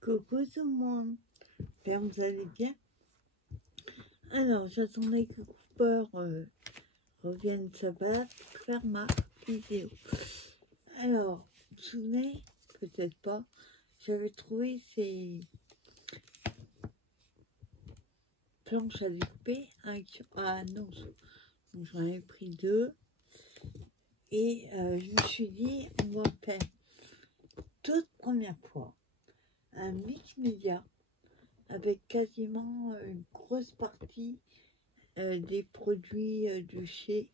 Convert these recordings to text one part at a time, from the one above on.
Coucou tout le monde, j'espère que vous allez bien. Alors, j'attendais que Cooper revienne sa base pour faire ma vidéo. Alors, vous vous souvenez, peut-être pas, j'avais trouvé ces planches à découper avec annonce. Donc j'en ai pris 2 et je me suis dit, on va faire toute première fois un mix média avec quasiment une grosse partie des produits de chez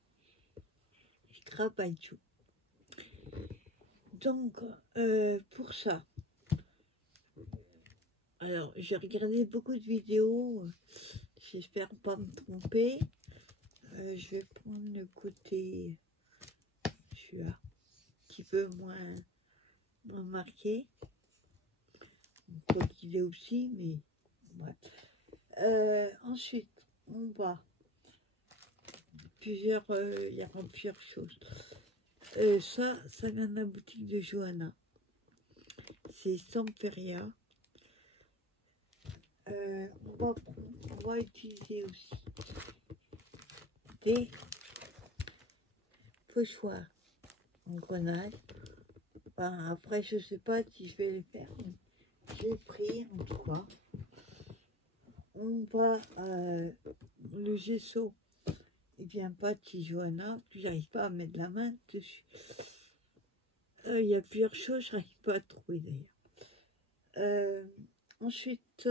Scrapajou. Donc, pour ça, alors j'ai regardé beaucoup de vidéos, j'espère pas me tromper. Je vais prendre le côté, celui-là, un petit peu moins marqué. Quoi qu'il est aussi, mais ouais. Ensuite, on va il y aura plusieurs choses. Ça vient de la boutique de Johanna. C'est Samperia. On va utiliser aussi des pochoirs en grenade. Enfin, après, je sais pas si je vais les faire, mais j'ai pris en tout cas. On va le gesso. Il vient pas de chez Johanna, puis j'arrive pas à mettre la main dessus. Il y a plusieurs choses, j'arrive pas à trouver d'ailleurs. Ensuite,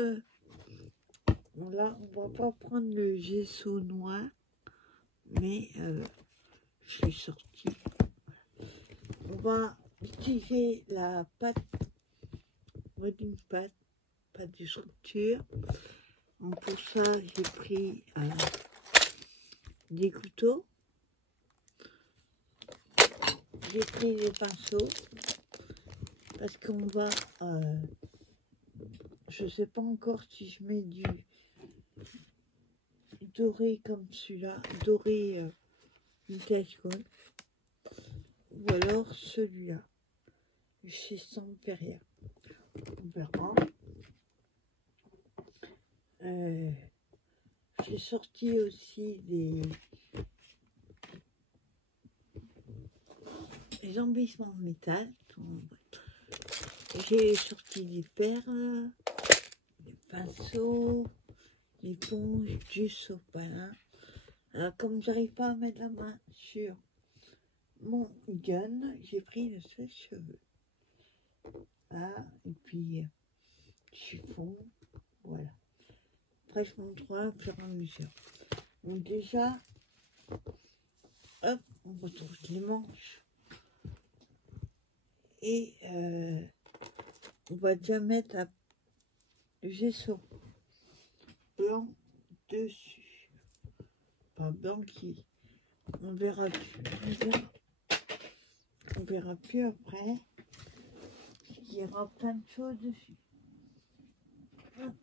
là, on va pas prendre le gesso noir, mais je l'ai sorti. On va utiliser la pâte, une pâte de structure. Donc pour ça, j'ai pris des couteaux. J'ai pris des pinceaux parce qu'on va, je sais pas encore si je mets du doré comme celui-là, doré vintage gold, ou alors celui-là, chez Samperia. On verra. J'ai sorti aussi des embellissements de métal. J'ai sorti des perles, des pinceaux, l'éponge, du sopalin. Alors, comme j'arrive pas à mettre la main sur mon gun, j'ai pris le sèche-cheveux. Ah, et puis chiffon, voilà. Après, je montrerai au fur et à mesure. Donc déjà, hop, on retrouve les manches. Et on va déjà mettre le gesso blanc dessus. Pas blanc qui... On verra plus. On verra plus après. Il y aura plein de choses dessus. Hop.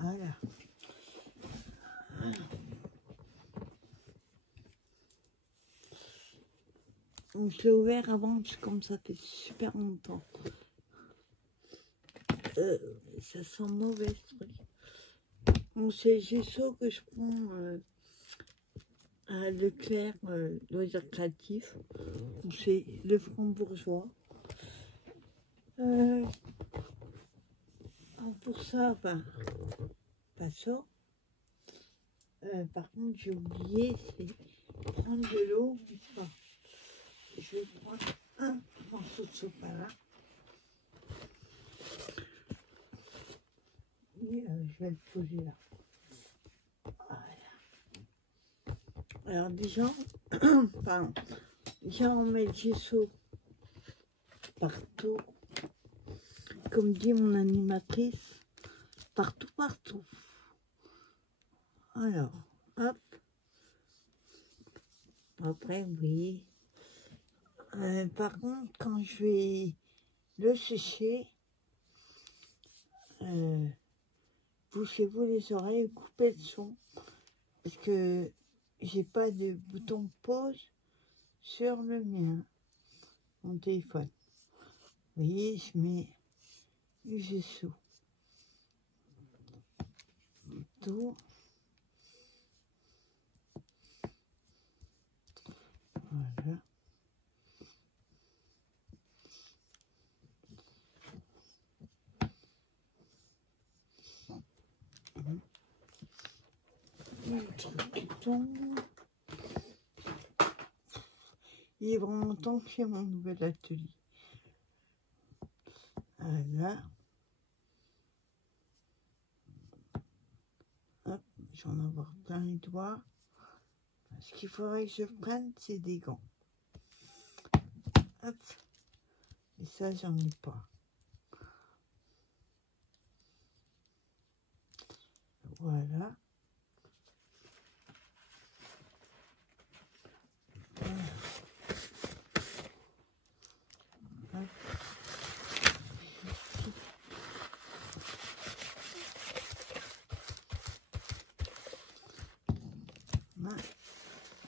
Voilà. Donc, je l'ai ouvert avant, comme ça fait super longtemps. Ça sent mauvais ce truc. Donc c'est le gesso que je prends à Leclerc, loisirs créatifs. C'est le Franc-Bourgeois. Pour ça, ben, pas ça. Par contre, j'ai oublié, c'est prendre de l'eau. Je vais prendre un morceau de sopalin. Et je vais le poser là. Voilà. Alors déjà, pardon, déjà on met le gesso partout. Comme dit mon animatrice, partout, partout. Alors, hop. Après, oui. Par contre, quand je vais le sécher, bouchez-vous les oreilles, coupez le son. Parce que j'ai pas de bouton pause sur le mien. mon téléphone. Vous voyez, je mets du gesso. Tout. Voilà. Le truc qui tombe. Il est vraiment temps que j'ai mon nouvel atelier. Voilà. Hop, j'en ai avoir plein les doigts. Ce qu'il faudrait que je prenne, c'est des gants. Hop. Et ça, j'en ai pas. Voilà. Hop.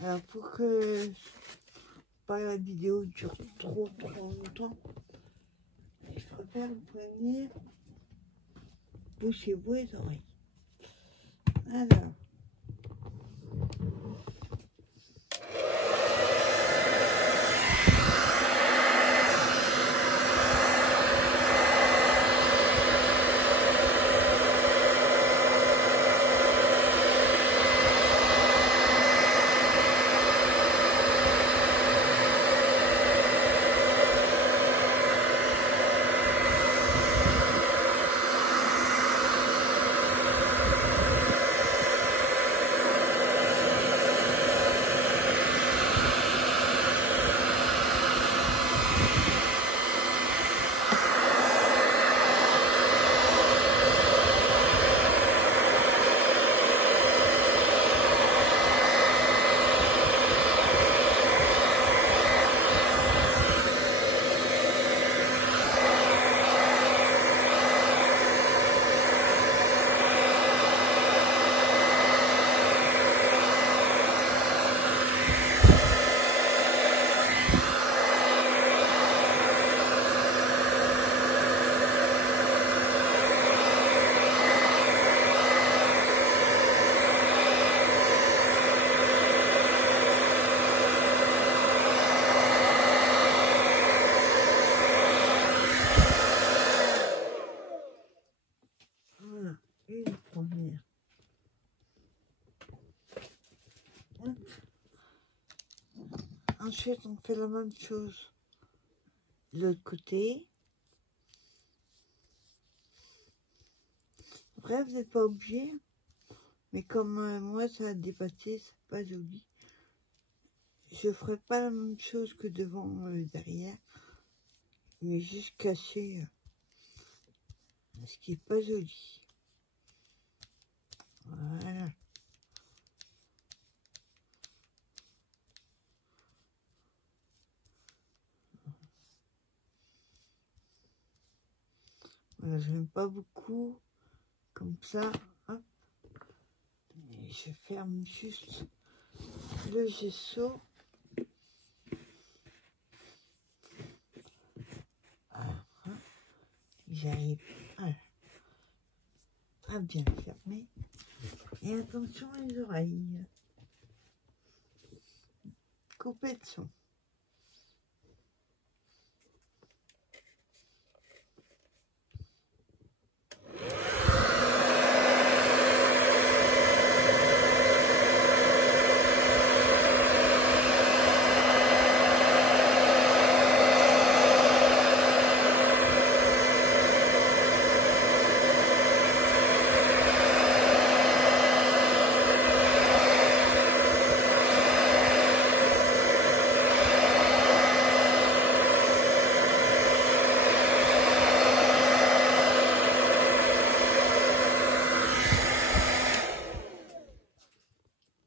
Alors pour que pas la vidéo dure trop longtemps, je préfère vous prévenir, bouchez-vous les oreilles. Alors, voilà, une première. Ensuite, on fait la même chose de l'autre côté. Après, vous n'êtes pas obligé, mais comme moi, ça a dépassé, c'est pas joli. Je ferai pas la même chose que devant derrière, mais juste cacher ce qui est pas joli. Voilà. Voilà, j'aime pas beaucoup comme ça. Hop. Et je ferme juste le gesso. Voilà. J'arrive à bien fermer. Et attention les oreilles. Coupez le son.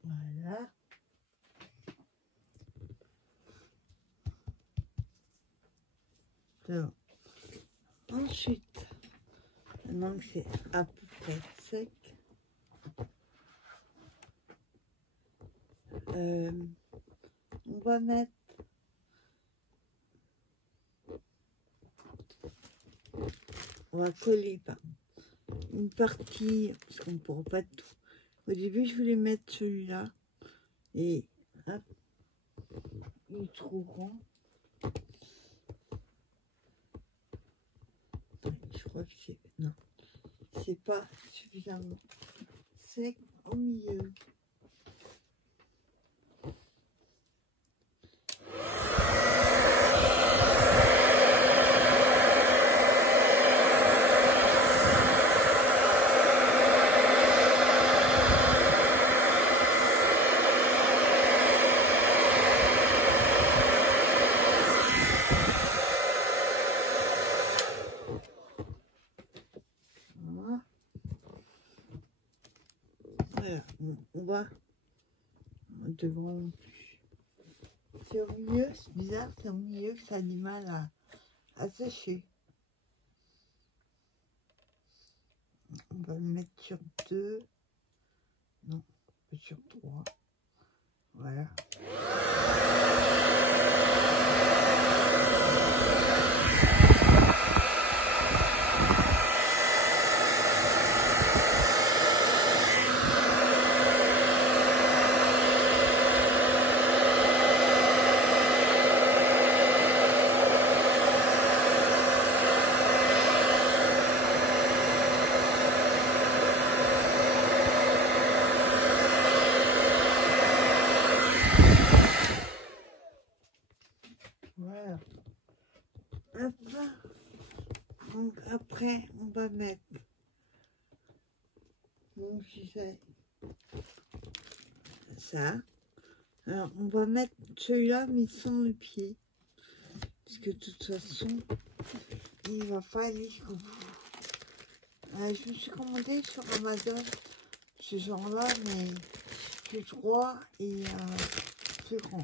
Voilà. Donc, ensuite, maintenant que c'est à peu près sec, on va mettre on va coller une partie, parce qu'on ne pourra pas tout. Au début, je voulais mettre celui-là, et hop, il est trop grand. Je crois que c'est... Non, c'est pas suffisamment sec au milieu. Voilà, on va devant. C'est au milieu, c'est bizarre, c'est au milieu que ça a du mal à sécher. On va le mettre sur 2. Non, sur 3. Voilà. Voilà. Donc après, on va mettre, donc je fais ça. Alors on va mettre celui-là mais sans le pied, parce que de toute façon, il va pas aller jusqu'au bout. Je me suis commandé sur Amazon ce genre-là, mais plus droit et plus grand.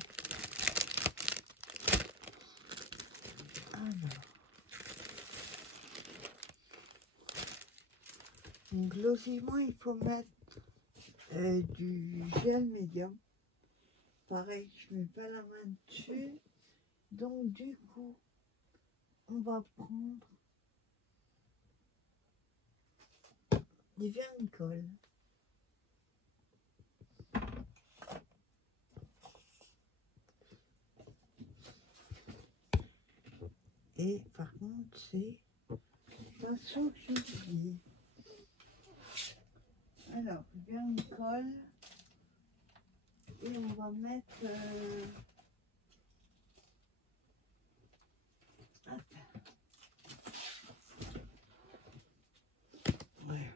Alors. Donc logiquement, il faut mettre du gel médium. Pareil, je mets pas la main dessus. Donc du coup, on va prendre du vernicole. Et par contre, c'est attention que j'ai oublié. Alors, vernicole. Et on va mettre... Ouais.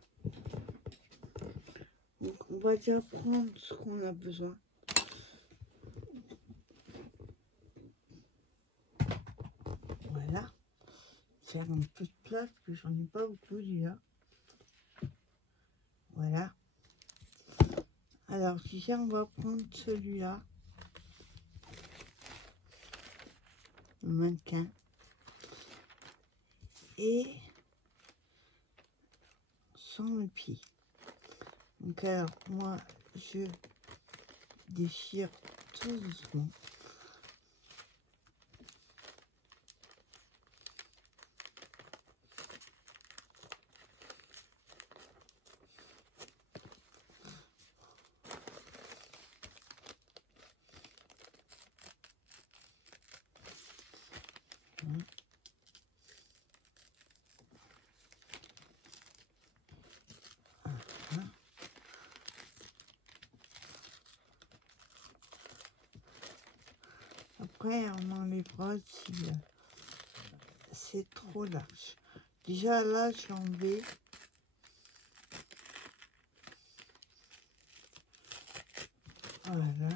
Donc, on va déjà prendre ce qu'on a besoin. Voilà. Faire un peu de place, parce que j'en ai pas beaucoup déjà. Voilà. Alors, déjà, on va prendre celui-là. Le mannequin. Et sans le pied. Donc alors, moi, je déchire tout doucement. Après, on enlèvera si c'est trop large. Déjà, là, je l'ai enlevé. Voilà.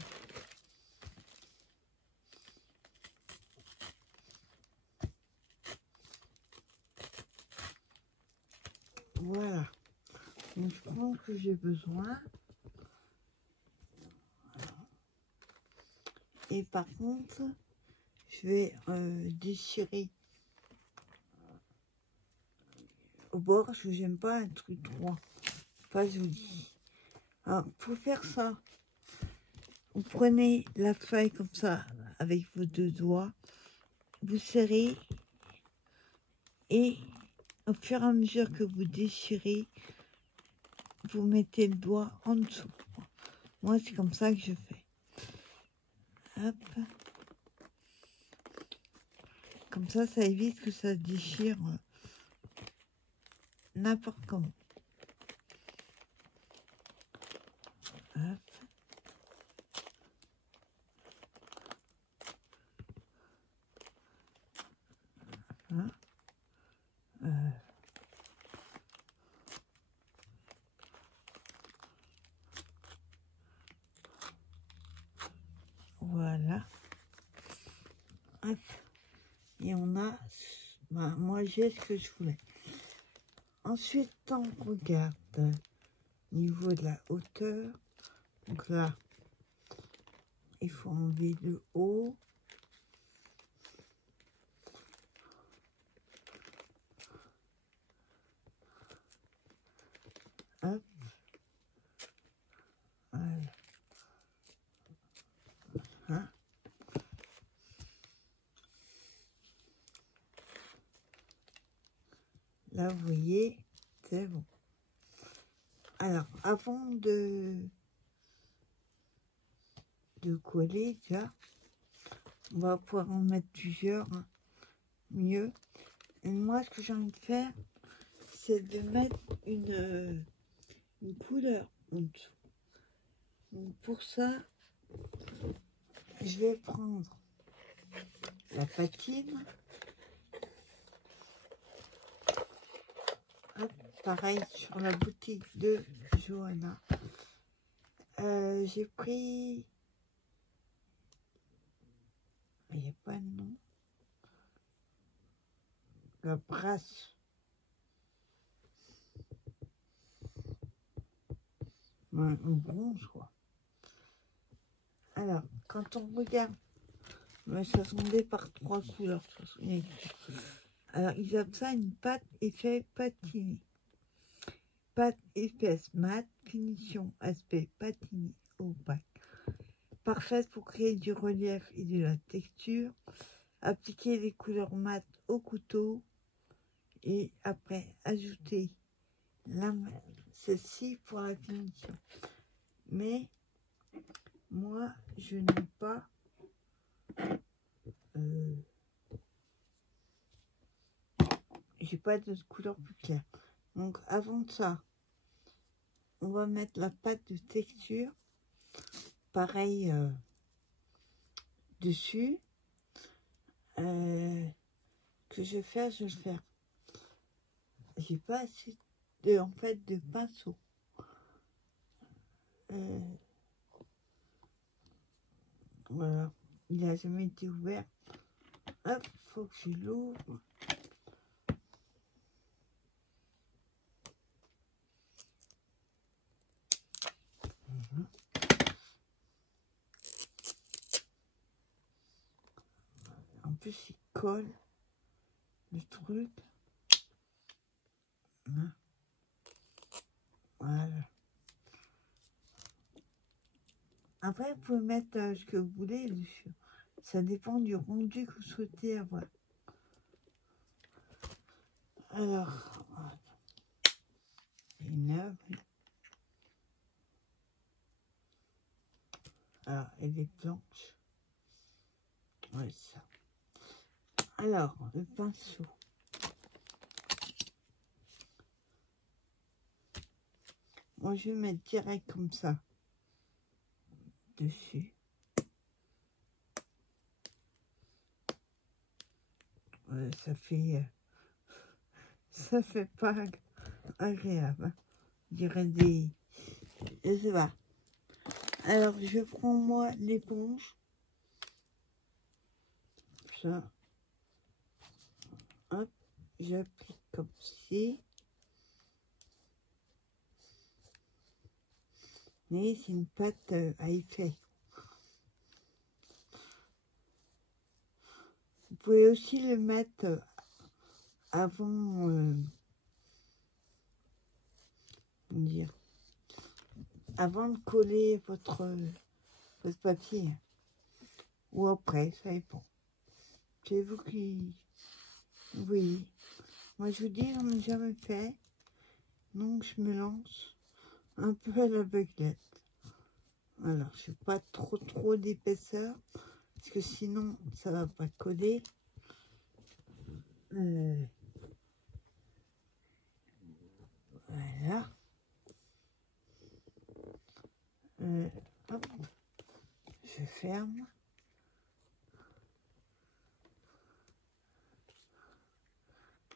Voilà. Donc, je prends ce que j'ai besoin. Et par contre, je vais déchirer au bord, parce que j'aime pas un truc droit. Pas joli. Alors, pour faire ça, vous prenez la feuille comme ça, avec vos 2 doigts, vous serrez et au fur et à mesure que vous déchirez, vous mettez le doigt en dessous. Moi, c'est comme ça que je fais. Hop. Comme ça évite que ça déchire n'importe comment. Hop. Hein. Voilà. Hop. Et on a... Ben, moi, j'ai ce que je voulais. Ensuite, on regarde au niveau de la hauteur. Donc là, il faut enlever le haut. Hop. Voilà. Hein. Là, vous voyez, c'est bon. Alors, avant de coller, déjà, on va pouvoir en mettre plusieurs, hein, mieux. Et moi, ce que j'ai envie de faire, c'est de mettre une couleur en dessous. Donc, pour ça, je vais prendre la patine. Hop, pareil sur la boutique de Johanna. J'ai pris... Il n'y a pas de nom. La brasse. Un bronze, quoi. Alors, quand on regarde, ça sondait par 3 couleurs. Alors, ils appellent ça une pâte effet patiné. Pâte épaisse, mat, finition, aspect patiné, opaque. Parfaite pour créer du relief et de la texture. Appliquer les couleurs mat au couteau. Et après, ajouter celle-ci pour la finition. Mais, moi, je n'ai pas... j'ai pas de couleur plus claire. Donc, avant de ça, on va mettre la pâte de texture. Pareil dessus. Que je vais faire, j'ai pas assez en fait de pinceau. Voilà, il a jamais été ouvert. Hop, faut que je l'ouvre. En plus, il colle le truc. Voilà. Après, vous pouvez mettre ce que vous voulez dessus. Ça dépend du rendu que vous souhaitez avoir. Alors, une œuvre. Alors, elle est blanche. Ouais, ça. Alors, le pinceau. Moi, je vais mettre direct comme ça dessus. Ouais, ça fait pas agréable. Hein. Je dirais des... Je sais pas. Alors, je prends moi l'éponge. Ça. Hop, j'applique comme ci. Mais c'est une pâte à effet. Vous pouvez aussi le mettre avant, dire, avant de coller votre papier. Ou après, ça dépend. C'est vous qui... Oui. Moi, je vous dis, j'en ai jamais fait. Donc, je me lance un peu à l'aveuglette. Alors, je ne fais pas trop d'épaisseur. Parce que sinon, ça va pas coller. Voilà. Hop. Je ferme.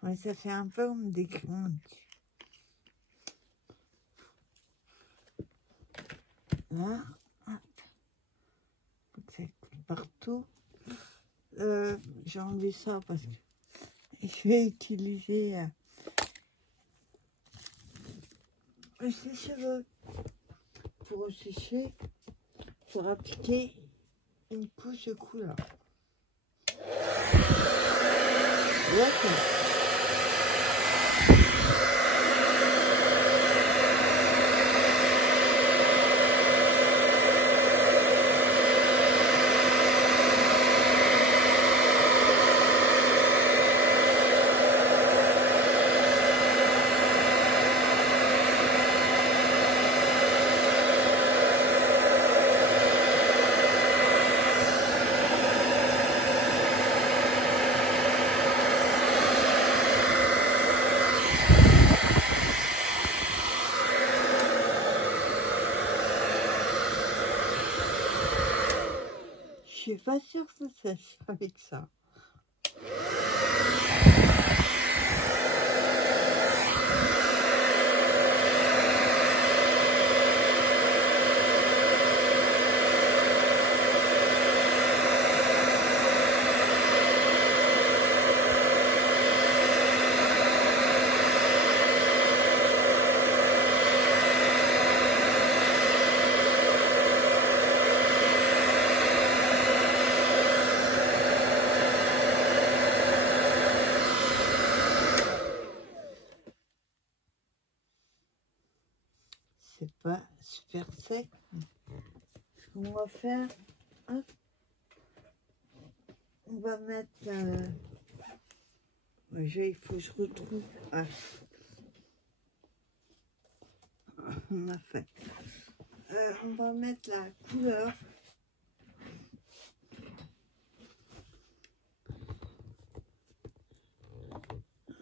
Ouais, ça fait un peu comme des crayons. Là, hop. Ça coule partout. J'ai enlevé ça parce que je vais utiliser le sèche-cheveux pour sécher, pour appliquer une couche de couleur. D'accord. Je suis pas sûre que ça sèche avec ça. C'est pas super sec. Ce qu'on va faire, hop, on va mettre il faut que je retrouve. Ah. On a fait. On va mettre la couleur.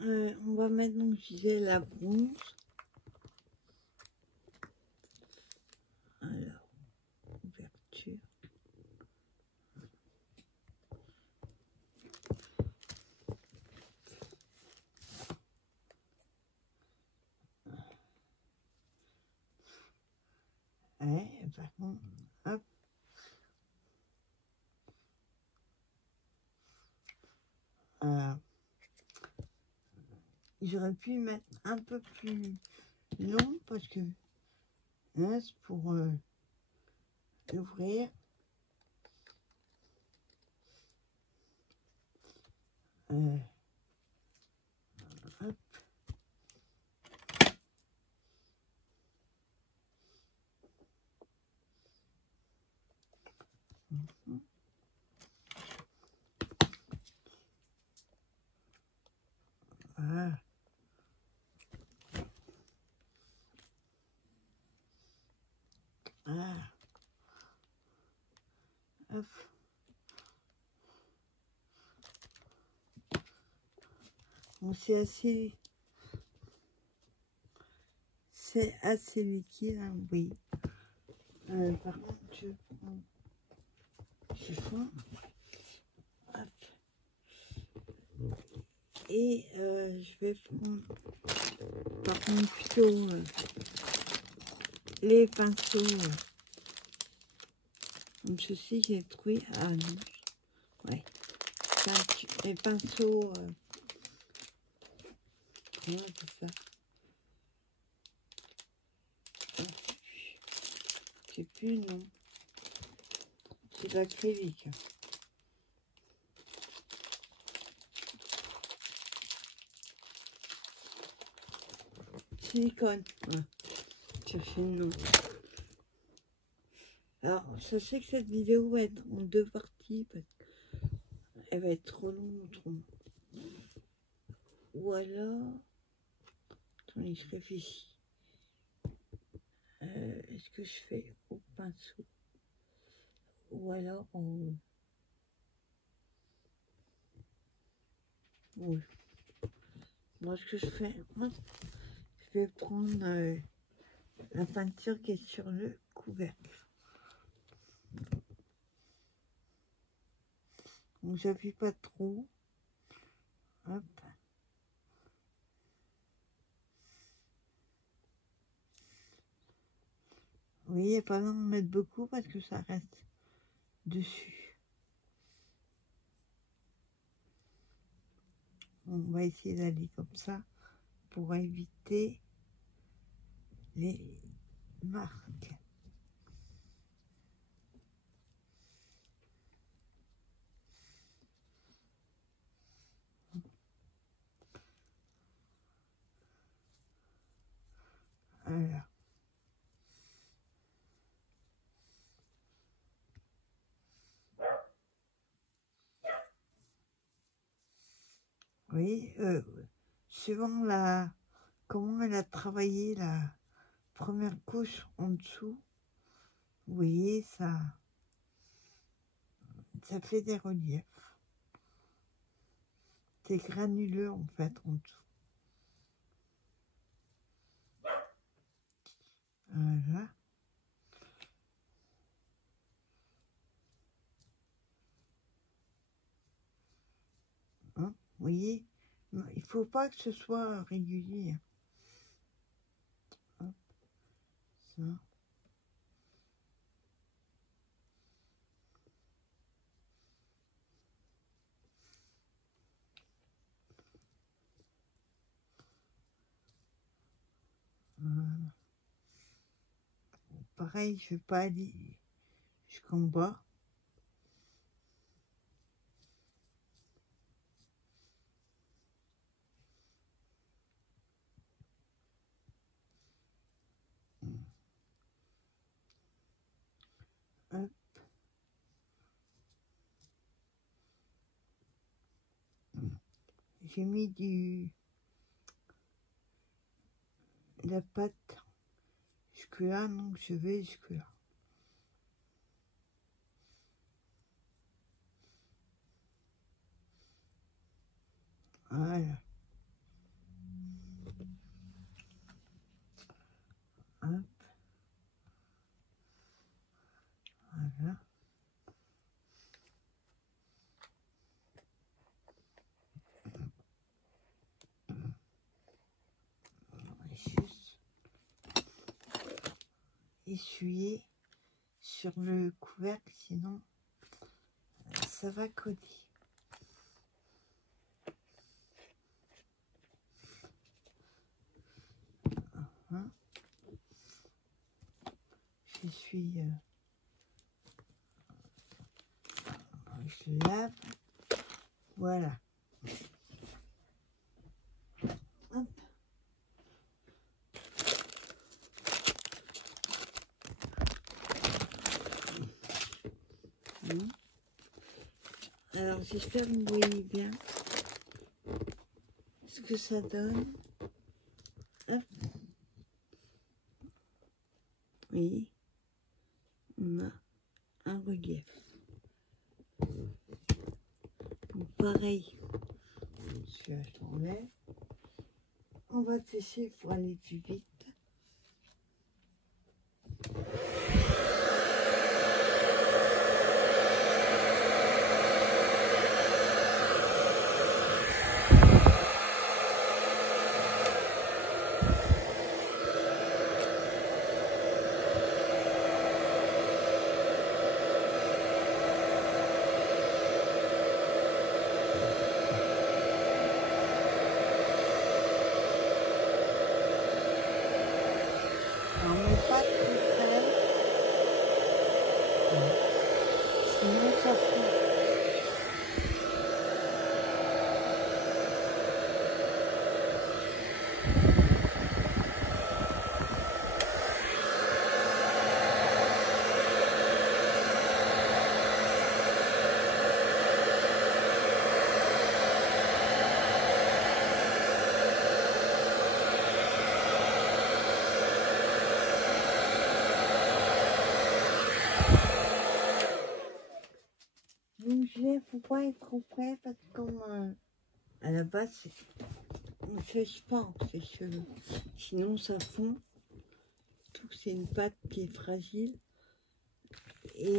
On va mettre, donc je disais, la bronze. Alors, ouverture. Ouais, par contre, hop. J'aurais pu mettre un peu plus long parce que là, c'est pour l'ouvrir. Hop. Voilà. Ah. Hop. Bon, c'est assez liquide, hein, oui. Par contre, je prends chiffon. Hop. Et je vais prendre, par contre, plutôt les pinceaux. Donc ceci, j'ai trouvé. Ah non. Ouais. Les pinceaux. Comment on appelle ça? Je sais plus, non. C'est de l'acrylique. Silicone. Ouais. Chercher le nom. Alors, sachez que cette vidéo va être en 2 parties parce qu'elle va être trop longue, trop. Ou alors, attendez, je réfléchis. Est-ce que je fais au pinceau? Ou alors en... Oui. Moi, ce que je fais, moi, je vais prendre la peinture qui est sur le couvercle. Donc, j'appuie pas trop. Hop. Oui, il n'y a pas besoin de mettre beaucoup parce que ça reste dessus. On va essayer d'aller comme ça pour éviter les marques. Voilà. Oui, suivant comment elle a travaillé la première couche en dessous, vous voyez, ça fait des reliefs. C'est granuleux en fait en dessous. Voilà. Hein, vous voyez, il faut pas que ce soit régulier. Hop, ça. Voilà. Pareil, je vais pas aller jusqu'en bas. Hop. J'ai mis la pâte jusque là, donc je vais jusque là. Voilà. Hop. Voilà. Juste essuyer sur le couvercle, sinon ça va coller. Hein, je lave, voilà. Hop. Alors j'espère que vous voyez bien ce que ça donne. Hop. Oui, on a un relief. Donc pareil, celui-là je l'enlève. On va sécher pour aller plus vite. Alors, on n'est pas trop près. Sinon, ça fait. pas être trop près parce que comme à la base, on ne sèche pas en sèche-cheveux. Sinon, ça fond. Tout c'est une pâte qui est fragile. Et,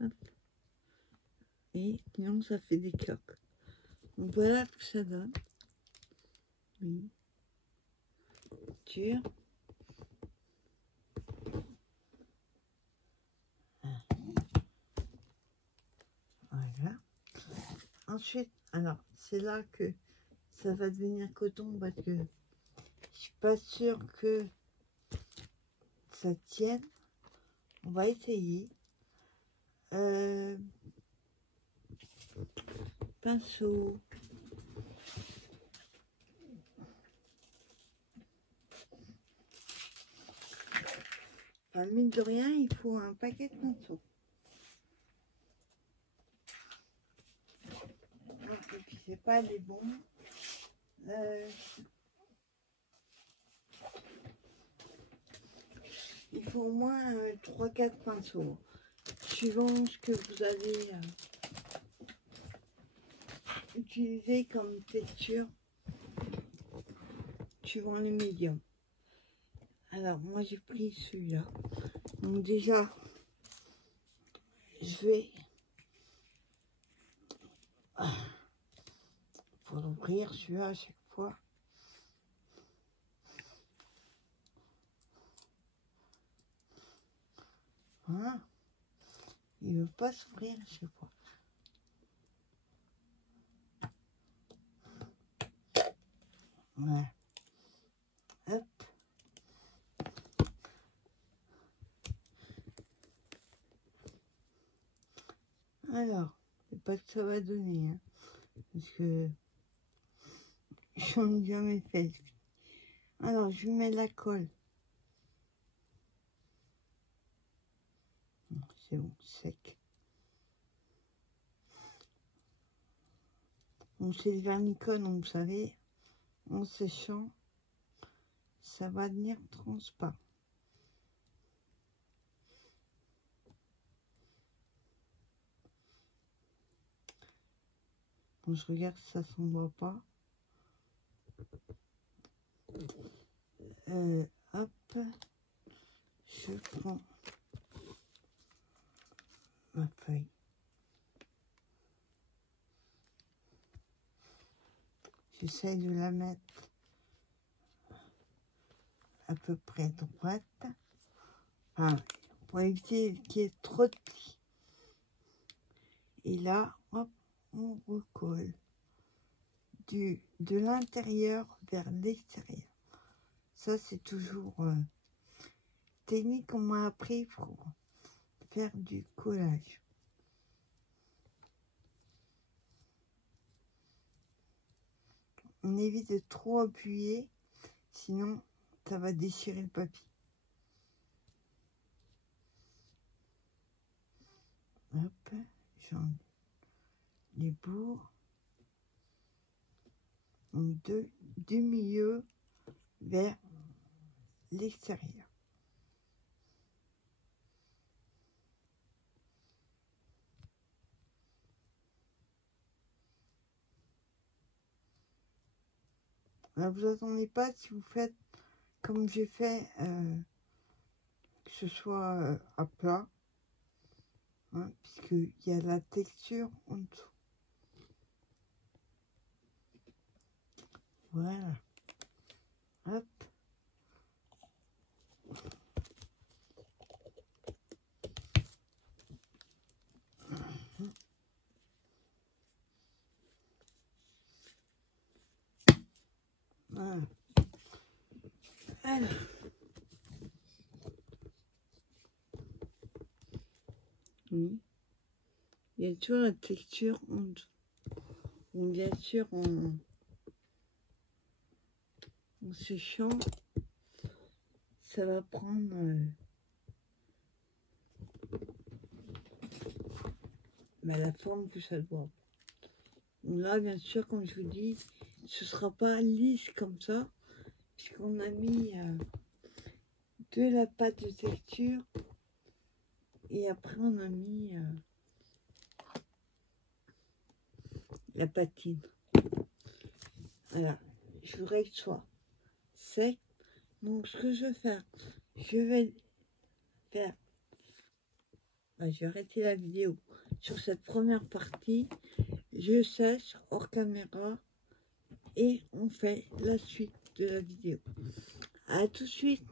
hop. Et sinon, ça fait des cloques. Donc voilà ce que ça donne. Oui. Dur. Voilà. Ensuite, alors, c'est là que ça va devenir coton parce que je suis pas sûre que ça tienne. On va essayer. Pinceau. Enfin, mine de rien, il faut un paquet de pinceaux. Et puis c'est pas les bons. Il faut au moins 3-4 pinceaux. Suivant ce que vous allez utiliser comme texture. Suivant les médiums. Alors moi j'ai pris celui-là. Donc déjà, je vais... Faut l'ouvrir celui-là à chaque fois. Voilà. Il veut pas s'ouvrir à chaque fois. Ouais. Hop. Alors, je sais pas ce que ça va donner, hein, parce que j'en ai jamais fait. Alors, je mets la colle. C'est bon, sec. Bon, c'est le vernicole, donc vous savez, en séchant, ça va devenir transparent. Bon, je regarde si ça s'en va pas. Hop, je prends ma feuille. J'essaye de la mettre à peu près droite. Enfin, pour éviter qu'il y ait trop de plis. Et là, hop, on recolle de l'intérieur vers l'extérieur. Ça, c'est toujours technique qu'on m'a appris pour faire du collage. On évite de trop appuyer, sinon ça va déchirer le papier. Hop, j'en les bouts. Donc du milieu vers l'extérieur. Vous attendez pas si vous faites comme j'ai fait, que ce soit à plat, hein, puisqu'il y a la texture en dessous. Voilà. Hop. Voilà. Alors. Oui. Il y a toujours la texture en dessous. Donc, bien sûr, en séchant, ça va prendre la forme que ça doit. Donc là, bien sûr, comme je vous dis, ce sera pas lisse comme ça, puisqu'on a mis de la pâte de texture et après on a mis la patine. Voilà, je voudrais que ce soit sec. Donc ce que je vais faire, je vais faire, je vais arrêter la vidéo sur cette première partie. Je sèche hors caméra et on fait la suite de la vidéo. À tout de suite.